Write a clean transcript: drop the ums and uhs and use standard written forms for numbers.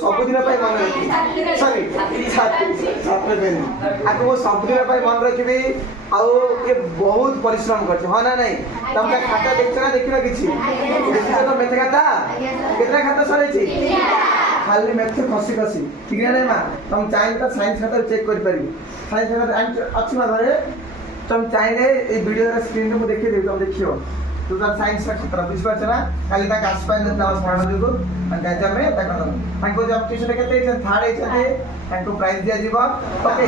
सबुदिन मन रखी सॉरी छात्र बेनी आपको सबुदिन मन रखी आउ ये बहुत परिश्रम कर हाँ ना नहीं तुम खाता देख ना देख किसी तो मेथे खाता कितना खाता सर खाली मेथे खसी खसी ठीक है नहीं माँ तुम चाहिए तो साइंस खाता चेक कर साइंस खाता अच्छी माँ घरे तुम चाहिए वीडियो स्क्रीन में देखिए तुम देखियो तू तो साइंस का खतरा बुझिपारछ ना खाली ता आसपास स्मरण जो एग्जाम में ताको जब ट्यूशन केते थर्ड एछते ताको प्राइज दिया जीव ओके